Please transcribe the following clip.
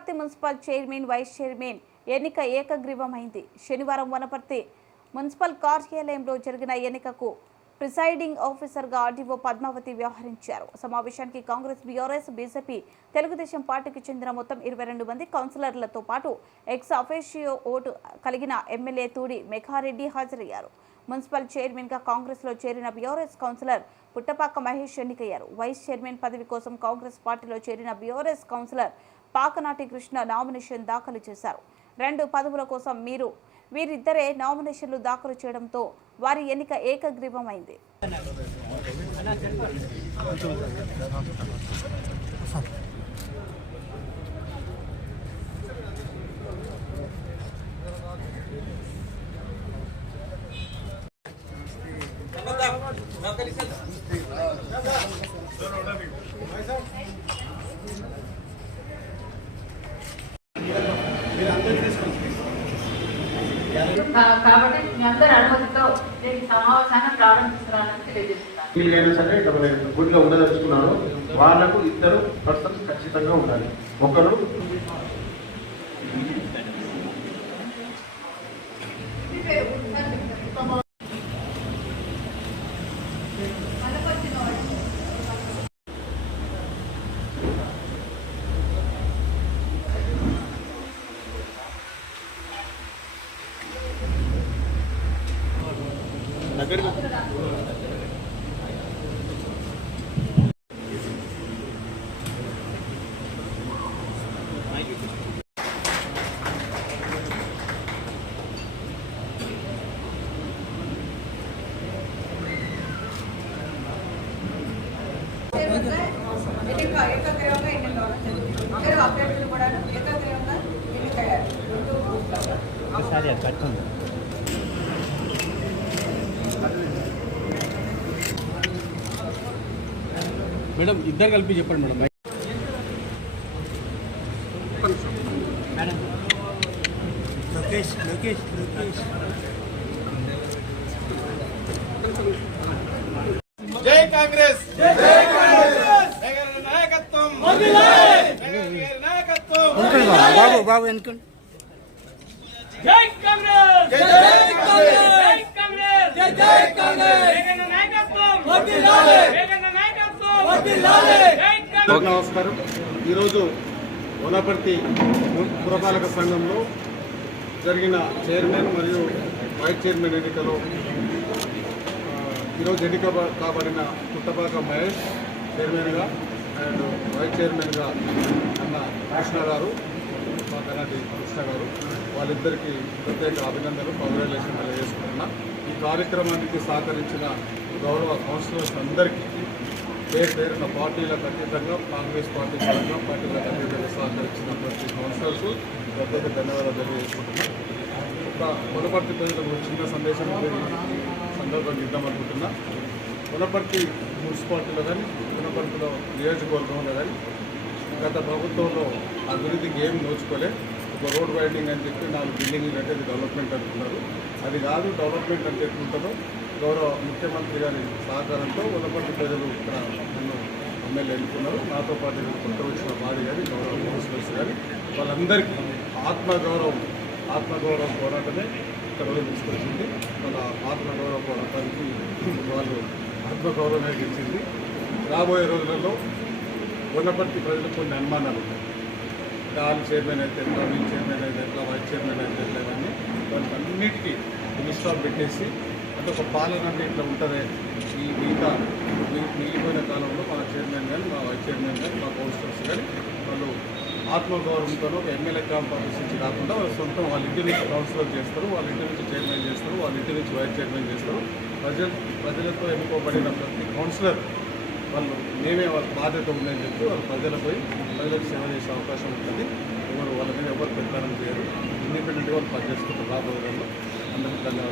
Wanaparthy municipal chairman vice chairman ఎన్నిక ఏకగ్రీవమైంది. శనివారం వనపర్తి మున్సిపల్ కార్యాలయంలో జరిగిన ఎన్నికకు ప్రిసైడింగ్ ఆఫీసర్గా ఆర్డీఓ పద్మావతి వ్యవహరించారు. సమావేశానికి కాంగ్రెస్, బీఆర్ఎస్, బీజేపీ, తెలుగుదేశం పార్టీకి చెందిన మొత్తం 22 మంది కౌన్సిలర్లతో పాటు ఎక్స్ అఫీషియో ఓటు కలిగిన ఎమ్మెల్యే తూడి మెఘారెడ్డి హాజరయ్యారు. మున్సిపల్ చైర్మన్గా కాంగ్రెస్లో చేరిన బీఆర్ఎస్ కౌన్సిలర్ పుట్టపాక మహేష్ ఎన్నికయ్యారు. వైస్ చైర్మన్ పదవి కోసం కాంగ్రెస్ పార్టీలో చేరిన BRS councillor Pakanati Krishna nomination దాఖలు చేశారు. 2 పదవుల కోసం వీరిద్దరే నామినేషన్లు దాఖలు చేయడంతో వారి ఎన్నిక ఏకగ్రీవమైంది. కాబట్టి మీ అందరి అనుమతితో నేను సమావేశాన్ని ప్రారంభిస్తున్నానని తెలియజేస్తున్నాను. సరే గుడిగా ఉండదలుచుకున్నారు వాళ్ళకు 2 పర్సన్స్ ఖచ్చితంగా ఉండాలి. ఒకరు ఏకగ్రీవంగా ఎన్నికలు అభ్యర్థులు కూడా ఏకగ్రీవంగా ఎన్నికయ్యారు. మేడం ఇద్దరు కలిపి చెప్పండి మేడం. లోకేష్ జై కాంగ్రెస్, జై కాంగ్రెస్, నాయకత్వం నాయకత్వం బాబు ఎన్నుకోండి. జై కాంగ్రెస్, జై కాంగ్రెస్, జై కాంగ్రెస్, జై కాంగ్రెస్, నాయకత్వం నాయకత్వం. నమస్కారం. ఈరోజు వనపర్తి పురపాలక సంఘంలో జరిగిన చైర్మన్ మరియు వైస్ చైర్మన్ ఎన్నికలో ఈరోజు ఎన్నిక కాబడిన పుట్టపాక మహేష్ చైర్మన్గా అండ్ వైస్ చైర్మన్గా అన్న కృష్ణ గారు, మా కర్ణాటి కృష్ణ గారు, వాళ్ళిద్దరికీ ప్రత్యేక అభినందనలు, కంగ్రాచులేషన్ తెలియజేసుకుంటున్నా. ఈ కార్యక్రమానికి సహకరించిన గౌరవ కౌన్సిలర్స్ అందరికీ పేరున పార్టీలకు అతీతంగా, కాంగ్రెస్ పార్టీ పరంగా పార్టీలకు అతీతంగా సహకరించిన ప్రతి కౌన్సిలర్స్ ప్రత్యేక ధన్యవాదాలు తెలియజేసుకుంటున్నాను. ఒక వనపర్తి ప్రజలకు చిన్న సందేశం సందర్భంగా ఇద్దామనుకుంటున్నా. వనపర్తి మున్సిపాలిటీలో కానీ, వనపర్తిలో నియోజకవర్గంలో కానీ గత ప్రభుత్వంలో అభివృద్ధికి ఏం నోచుకోలే. ఒక రోడ్ వైడింగ్ అని చెప్పి 4 బిల్డింగ్లు అంటే అది డెవలప్మెంట్ అనుకున్నారు. అది కాదు. డెవలప్మెంట్ అంటే ఎట్లుంటుందో గౌరవ ముఖ్యమంత్రి గారి సహకారంతో వనపర్తి ప్రజలు ఇక్కడ నన్ను ఎమ్మెల్యే ఎన్నుకున్నారు. నాతో పాటు కొత్త వచ్చిన వారి కానీ, గౌరవ కౌన్సిలర్స్ కానీ, వాళ్ళందరికీ ఆత్మగౌరవ పోరాటమే ఇక్కడ రోజు తీసుకొచ్చింది. వాళ్ళ ఆత్మగౌరవ పోరాటానికి వాళ్ళు ఆత్మగౌరవమే ఇచ్చింది. రాబోయే రోజులలో వనపర్తి ప్రజలకు కొన్ని అనుమానాలు ఉన్నాయి. వాళ్ళు చైర్మన్ అయితే ఎట్లా, వీల్ చైర్మన్ అయితే ఎట్లా, వైస్ చైర్మన్ అయితే ఎట్లా, ఇవన్నీ వాళ్ళకి అన్నిటికీ ఇన్స్టాల్ పెట్టేసి అంటే ఒక పాలన అంటే ఇట్లా ఉంటుంది. ఈ మిగిలిపోయిన కాలంలో మా చైర్మన్ కానీ, మా వైస్ చైర్మన్ కానీ, మా కౌన్సిలర్స్ కానీ వాళ్ళు ఆత్మగౌరవంతో ఒక ఎమ్మెల్యే క్యాంపస్ నుంచి కాకుండా వాళ్ళ సొంతం వాళ్ళ ఇంటి నుంచి కౌన్సిలర్ చేస్తారు, వాళ్ళ ఇంటి నుంచి చైర్మన్ చేస్తారు, వాళ్ళ ఇంటి నుంచి వైస్ చైర్మన్ చేస్తారు. ప్రజలతో ఎన్నుకోబడిన ప్రతి కౌన్సిలర్ వాళ్ళు మేమే వాళ్ళ బాధ్యత ఉందని చెప్పి వాళ్ళు ప్రజలకు సేవ చేసే అవకాశం ఉంటుంది. ఎవరు వాళ్ళ మీద ఎవరు పెత్తనం చేయరు. ఇండిపెండెంట్గా వాళ్ళు పనిచేసుకుంటారు. రాబోయే రోజుల్లో అందరికీ ధన్యవాదాలు.